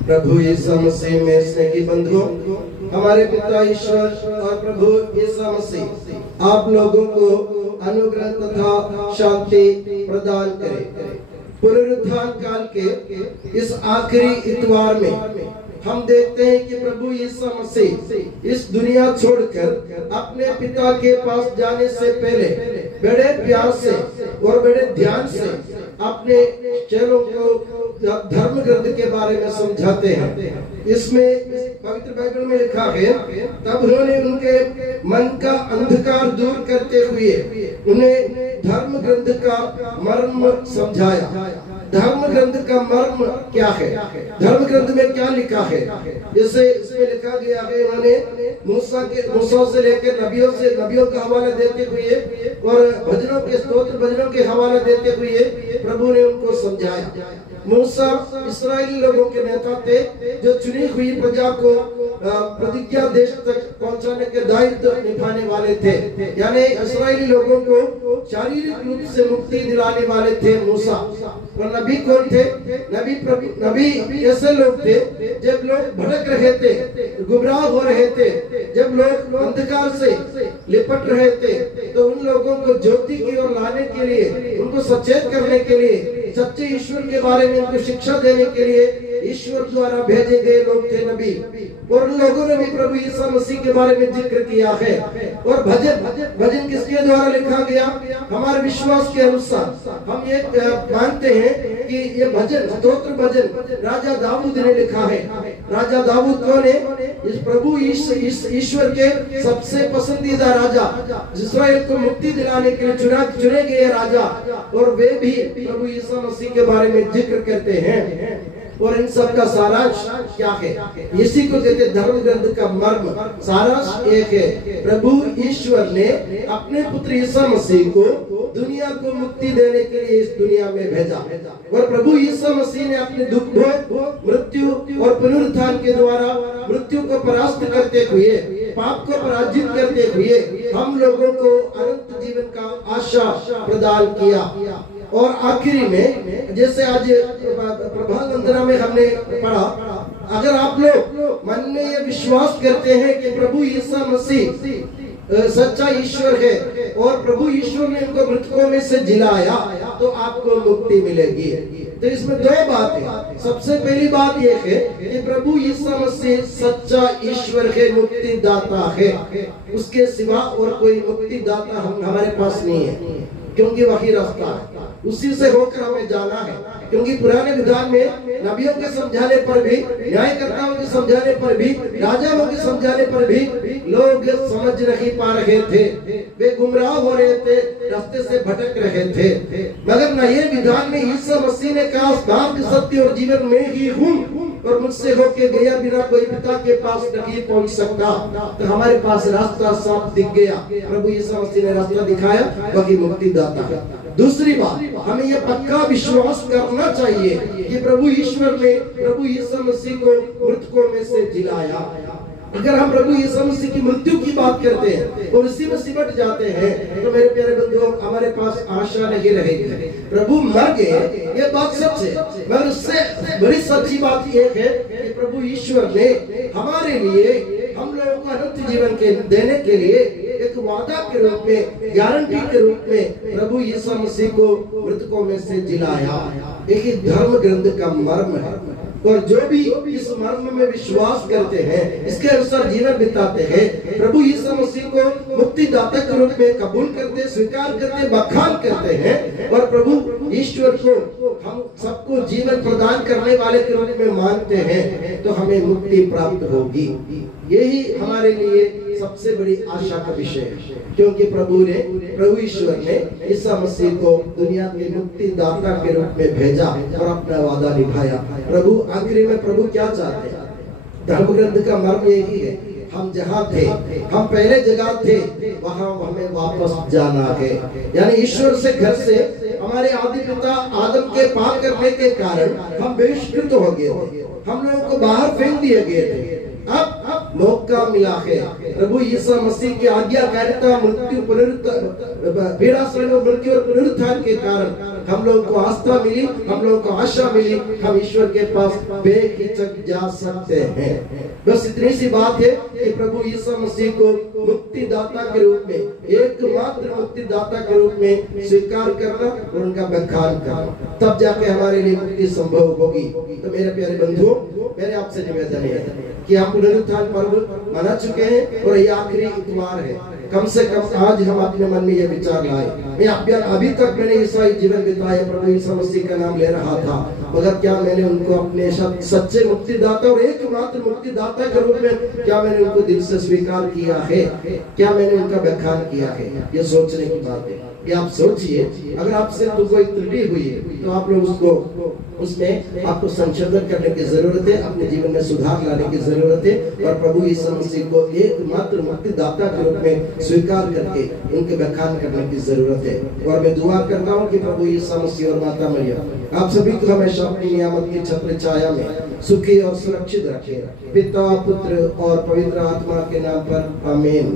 प्रभु यीशु मसीह में स्नेह की बंधुओं, हमारे पिता ईश्वर और प्रभु यीशु मसीह आप लोगों को अनुग्रह तथा शांति प्रदान करे। पुनरुत्थान काल के इस आखिरी इतवार में हम देखते हैं कि प्रभु यीशु मसीह इस दुनिया छोड़कर अपने पिता के पास जाने से पहले बड़े प्यार से और बड़े ध्यान से अपने चेलों को धर्म ग्रंथ के बारे में समझाते हैं। इसमें पवित्र बाइबल में लिखा है, तब उन्होंने उनके मन का अंधकार दूर करते हुए उन्हें धर्म ग्रंथ का मर्म समझाया। धर्म ग्रंथ का मर्म क्या है? धर्म ग्रंथ में क्या लिखा है? जैसे इसमें लिखा गया है, उन्होंने मूसा से लेकर नबियों का हवाला देते हुए और भजनों के स्तोत्र भजनों के हवाला देते हुए प्रभु ने उनको समझाया। मूसा इस्राएली लोगों के नेता थे जो चुनी हुई प्रजा को प्रतिज्ञा देश तक पहुंचाने के दायित्व निभाने वाले थे, यानी इस्राएली लोगों को शारीरिक रूप से मुक्ति दिलाने वाले थे मूसा। और नबी कौन थे? नबी ऐसे लोग थे जब लोग भटक रहे थे, गुमराह हो रहे थे, जब लोग अंधकार से लिपट रहे थे, तो उन लोगों को ज्योति की ओर लाने के लिए, उनको सचेत करने के लिए, सच्चे ईश्वर के बारे में उनको शिक्षा देने के लिए ईश्वर द्वारा भेजे गए लोग थे नबी। और उन लोगों ने भी प्रभु यीशु मसीह के बारे में जिक्र किया है। और भजन किसके द्वारा लिखा गया? हमारे विश्वास के अनुसार हम ये मानते हैं कि ये भजन स्तोत्र भजन राजा दाऊद ने लिखा है। राजा दाऊद कौन है? इस प्रभु ईश्वर के सबसे पसंदीदा राजा, इस्राएल को मुक्ति दिलाने के लिए चुने गए राजा, और वे भी प्रभु यीशु मसीह के बारे में जिक्र करते हैं। और इन सब का सारांश क्या है? इसी को कहते हैं धर्म ग्रंथ का मर्म। सारांश एक है, प्रभु ईश्वर ने अपने पुत्र यीशु मसीह को दुनिया को मुक्ति देने के लिए इस दुनिया में भेजा। और प्रभु यीशु मसीह ने अपने दुख भोग, मृत्यु और पुनरुत्थान के द्वारा मृत्यु को परास्त करते हुए, पाप को पराजित करते हुए हम लोगों को अनंत जीवन का आशा प्रदान किया। और आखिरी में, जैसे आज प्रभात वंदना में हमने पढ़ा, अगर आप लोग मन में ये विश्वास करते हैं कि प्रभु यीशु मसीह सच्चा ईश्वर है और प्रभु ईश्वर ने उनको मृतकों में से जिलाया, तो आपको मुक्ति मिलेगी। तो इसमें दो बात है। सबसे पहली बात यह है कि प्रभु यीशु मसीह सच्चा ईश्वर है, मुक्ति दाता है। उसके सिवा और कोई मुक्ति दाता हमारे पास नहीं है, क्योंकि वही रास्ता है, उसी से होकर हमें जाना है। क्योंकि पुराने विधान में नबियों के समझाने पर भी, न्यायकर्ताओं के समझाने पर भी, राजाओं के समझाने पर भी लोग समझ नहीं पा रहे थे, वे गुमराह हो रहे थे, रास्ते से भटक रहे थे। मगर नए विधान में यीशु मसीह ने कहा, मार्ग सत्य और जीवन में ही हूँ, और मुझसे होके गया बिना कोई पिता के पास नहीं पहुंच सकता। तो हमारे पास रास्ता साफ दिख गया। प्रभु यीशु मसीह ने रास्ता दिखाया, वही मुक्ति दाता है। दूसरी बात, हमें यह पक्का विश्वास करना चाहिए कि प्रभु ईश्वर ने प्रभु यीशु मसीह को मृतकों में से जिलाया। अगर हम प्रभु यीशु मसीह की मृत्यु की बात करते हैं और इसी में सिमट जाते हैं, तो मेरे प्यारे बंधुओं, हमारे पास आशा नहीं रहेगी। प्रभु मर गए, ये बात सच है, मगर उससे बड़ी सच्ची बात यह है कि प्रभु ईश्वर ने हमारे लिए, हम लोगों को अनंत जीवन के देने के लिए एक वादा के रूप में, गारंटी के रूप में प्रभु यीशु मसीह को मृतकों में से जिलाया। एक धर्म ग्रंथ का मर्म है। और जो भी इस मर्म में विश्वास करते हैं, इसके अनुसार जीवन बिताते हैं, प्रभु यीशु मसीह को मुक्तिदाता के रूप में कबूल करते, स्वीकार करते, बखान करते हैं, और प्रभु ईश्वर को हम सबको जीवन प्रदान करने वाले के रूप में मानते हैं, तो हमें मुक्ति प्राप्त होगी। यही हमारे लिए सबसे बड़ी आशा का विषय है, क्योंकि प्रभु ईश्वर ने यीशु मसीह को दुनिया के मुक्तिदाता के रूप में भेजा और अपना वादा निभाया। प्रभु आखिरी में प्रभु क्या चाहते हैं? धर्म ग्रंथ का मर्म यही है, हम जहाँ थे, हम पहले जगह थे, वहाँ हमें वापस जाना है। यानी ईश्वर से, घर से, हमारे आदि पिता आदम के पाप करने के कारण हम बहिष्कृत हो गए, हम लोगों को बाहर फेंक दिए गए थे। अब मौका मिला है। प्रभु यीशु मसीह की आज्ञाकारिता, मृत्यु, मृत्यु और पुनरुत्थान के कारण हम लोगों को आस्था मिली, हम लोगों को आशा मिली, हम ईश्वर के पास बेहिचक जा सकते हैं। बस इतनी सी बात है कि प्रभु यीशु मसीह को मुक्तिदाता के रूप में, एकमात्र मुक्तिदाता के रूप में स्वीकार करना और उनका बखान करना, तब जाके हमारे लिए मुक्ति संभव होगी। तो मेरे प्यारे बंधुओं, मेरे आपसे निवेदन है कि आप पुनरुत्थान पर्व मना चुके हैं और ये आखिरी इतवार है। कम से कम आज हम अपने मन में ये विचार लाए, मैं अभी तक मैंने ईसाई जीवन बिताया, प्रभु यीशु मसीह का नाम ले रहा था, मगर क्या मैंने उनको अपने सच्चे मुक्तिदाता और एकमात्र मुक्तिदाता के रूप में क्या मैंने उनको दिल से स्वीकार किया है? क्या मैंने उनका बखान किया है? ये सोचने की बात है कि आप सोचिए, अगर आपसे तो कोई त्रुटि हुई है तो आप लोग उसमें आपको संशोधन करने की जरूरत है, अपने जीवन में सुधार लाने की जरूरत है और प्रभु यीशु मसीह को एकमात्र मुक्तिदाता के रूप में स्वीकार करके उनके बखान करने की जरूरत है। और मैं दुआ करता हूँ कि प्रभु यीशु मसीह और माता मरियम आप सभी को हमेशा अपनी नियामत की छत्र छाया में सुखी और सुरक्षित रखे। पिता, पुत्र और पवित्र आत्मा के नाम पर आमीन।